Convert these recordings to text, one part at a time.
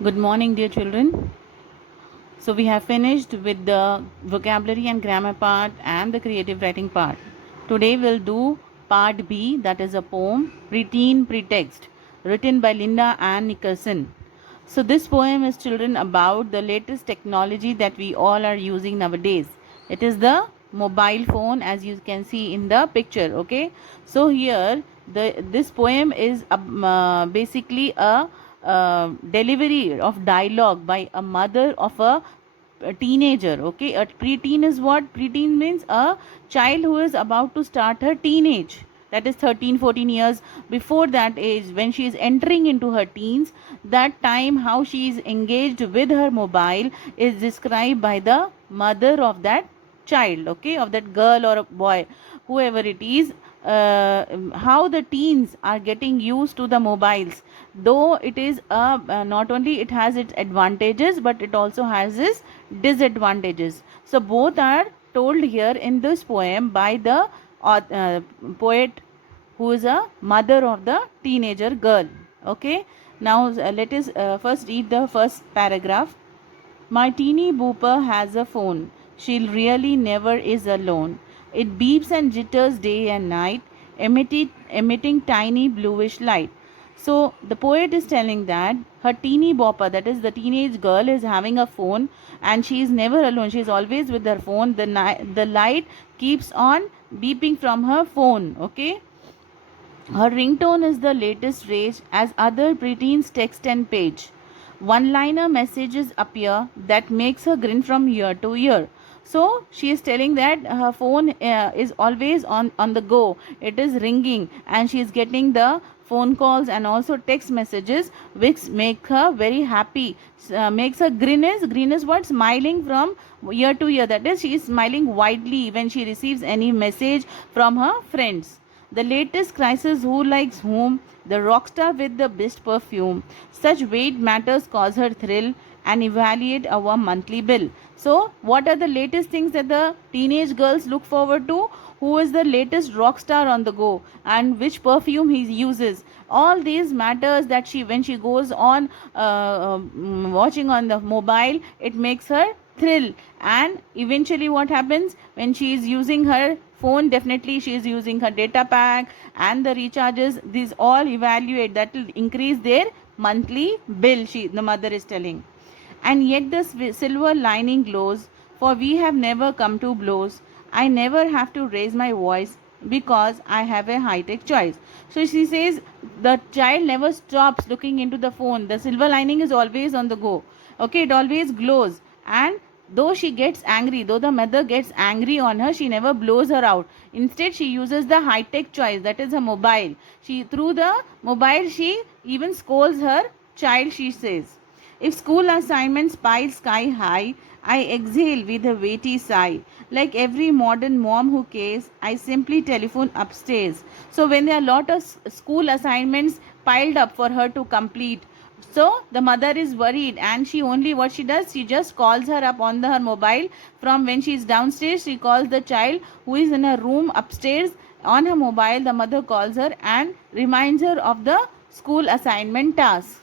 Good morning, dear children. So, we have finished with the vocabulary and grammar part and the creative writing part. Today, we'll do part B, that is a poem, Preteen Pretext, written by Linda Ann Nicholson. So, this poem is, children, about the latest technology that we all are using nowadays. It is the mobile phone, as you can see in the picture. Okay, so here this poem is basically a delivery of dialogue by a mother of a teenager. Okay, a preteen is what? Preteen means a child who is about to start her teenage, that is 13 14 years. Before that age, when she is entering into her teens, that time how she is engaged with her mobile is described by the mother of that child, okay, of that girl or a boy, whoever it is. How the teens are getting used to the mobiles, though it is not only it has its advantages, but it also has its disadvantages. So both are told here in this poem by the poet, who is a mother of the teenager girl. Okay, now let us first read the first paragraph. My teeny booper has a phone. She really never is alone. It beeps and jitters day and night, emitting tiny bluish light. So the poet is telling that her teeny bopper, that is the teenage girl, is having a phone and she is never alone. She is always with her phone. The light keeps on beeping from her phone. Okay. Her ringtone is the latest rage as other preteens text and page. One-liner messages appear that makes her grin from ear to ear. So she is telling that her phone is always on the go. It is ringing and she is getting the phone calls and also text messages which make her very happy. Makes her grin is what? Smiling from ear to ear. That is, she is smiling widely when she receives any message from her friends. The latest crisis, who likes whom, the rock star with the best perfume. Such weight matters cause her thrill and evaluate our monthly bill. So, what are the latest things that the teenage girls look forward to? Who is the latest rock star on the go and which perfume he uses? All these matters that she, when she goes on watching on the mobile, it makes her thrill. And eventually what happens when she is using her phone? Definitely she is using her data pack and the recharges. These all evaluate, that will increase their monthly bill, she, the mother is telling. And yet the silver lining glows, for we have never come to blows. I never have to raise my voice because I have a high tech choice. So she says the child never stops looking into the phone. The silver lining is always on the go. Okay, it always glows. And though she gets angry, though the mother gets angry on her, she never blows her out. Instead, she uses the high tech choice, that is a mobile. She, through the mobile, she even scolds her child, she says. If school assignments pile sky high, I exhale with a weighty sigh. Like every modern mom who cares, I simply telephone upstairs. So when there are a lot of school assignments piled up for her to complete, so the mother is worried and she only, what she does, she just calls her up on her mobile. From when she is downstairs, she calls the child who is in her room upstairs on her mobile. The mother calls her and reminds her of the school assignment task.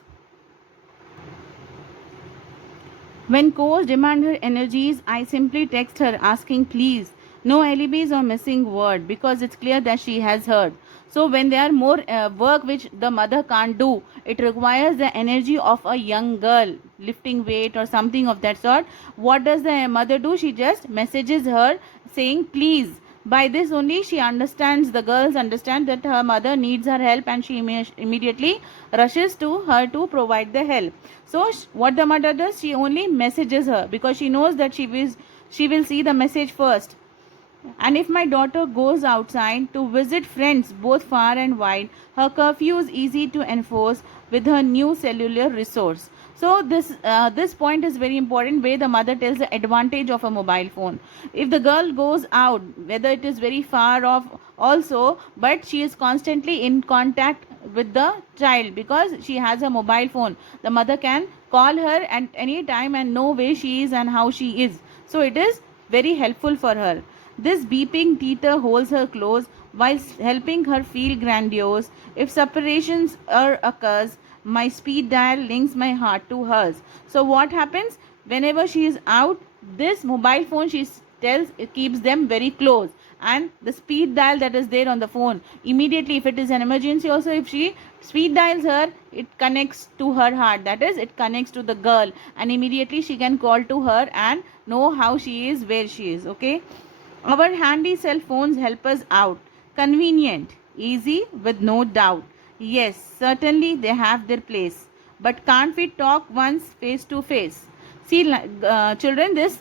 When coach demand her energies, I simply text her asking please. No alibis or missing word because it's clear that she has heard. So when there are more work which the mother can't do, it requires the energy of a young girl lifting weight or something of that sort. What does the mother do? She just messages her saying please. By this only she understands, the girls understand that her mother needs her help and she immediately rushes to her to provide the help. So what the mother does, she only messages her because she knows that she will see the message first. And if my daughter goes outside to visit friends both far and wide, her curfew is easy to enforce with her new cellular resource. So this point is very important, where the mother tells the advantage of a mobile phone. If the girl goes out, whether it is very far off also, but she is constantly in contact with the child because she has a mobile phone. The mother can call her at any time and know where she is and how she is. So it is very helpful for her. This beeping teeter holds her close while helping her feel grandiose. If separations occurs, My speed dial links my heart to hers. So what happens whenever she is out, this mobile phone she tells, it keeps them very close, and the speed dial that is there on the phone, immediately if it is an emergency also, if she speed dials her, it connects to her heart, that is it connects to the girl, and immediately she can call to her and know how she is, where she is. Okay, our handy cell phones help us out. Convenient, easy, with no doubt. Yes, certainly they have their place. But can't we talk once face to face? See, children, this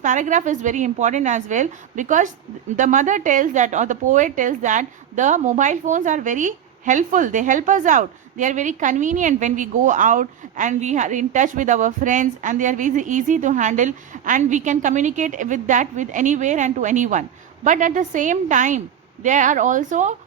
paragraph is very important as well, because the mother tells that, or the poet tells that, the mobile phones are very helpful, they help us out, they are very convenient when we go out and we are in touch with our friends, and they are very easy to handle, and we can communicate with that with anywhere and to anyone. But at the same time, they are also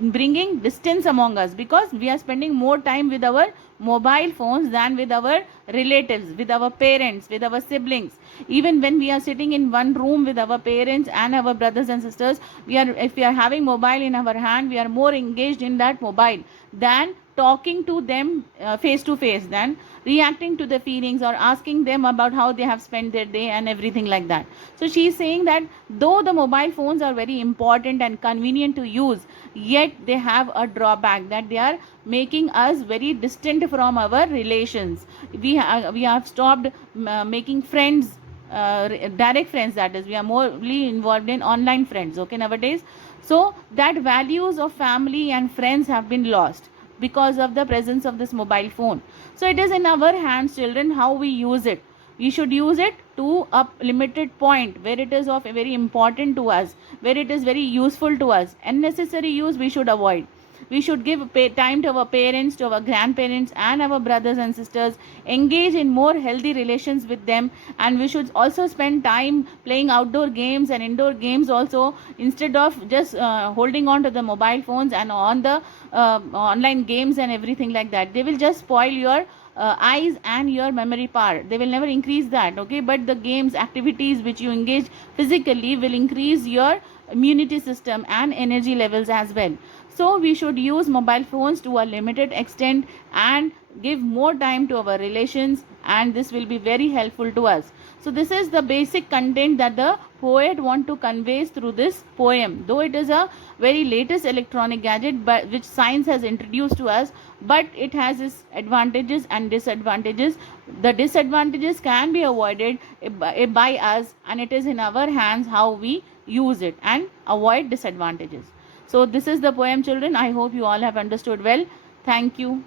bringing distance among us, because we are spending more time with our mobile phones than with our relatives, with our parents, with our siblings. Even when we are sitting in one room with our parents and our brothers and sisters, if we are having mobile in our hand, we are more engaged in that mobile than talking to them face to face, than reacting to the feelings or asking them about how they have spent their day and everything like that. So she is saying that though the mobile phones are very important and convenient to use, yet they have a drawback, that they are making us very distant from our relations. We have stopped making friends, direct friends, that is we are morely involved in online friends, okay, nowadays. So that values of family and friends have been lost because of the presence of this mobile phone. So it is in our hands, children, how we use it. We should use it to a limited point, where it is of very important to us, where it is very useful to us. Unnecessary use we should avoid. We should give time to our parents, to our grandparents, and our brothers and sisters, engage in more healthy relations with them, and we should also spend time playing outdoor games and indoor games also, instead of just holding on to the mobile phones and on the online games and everything like that. They will just spoil your eyes and your memory power, they will never increase that. Okay, but the games, activities which you engage physically will increase your immunity system and energy levels as well. So we should use mobile phones to a limited extent and give more time to our relations, and this will be very helpful to us. So this is the basic content that the poet want to convey through this poem. Though it is a very latest electronic gadget but which science has introduced to us, but it has its advantages and disadvantages. The disadvantages can be avoided by us, and it is in our hands how we use it and avoid disadvantages. So this is the poem, children. I hope you all have understood well. Thank you.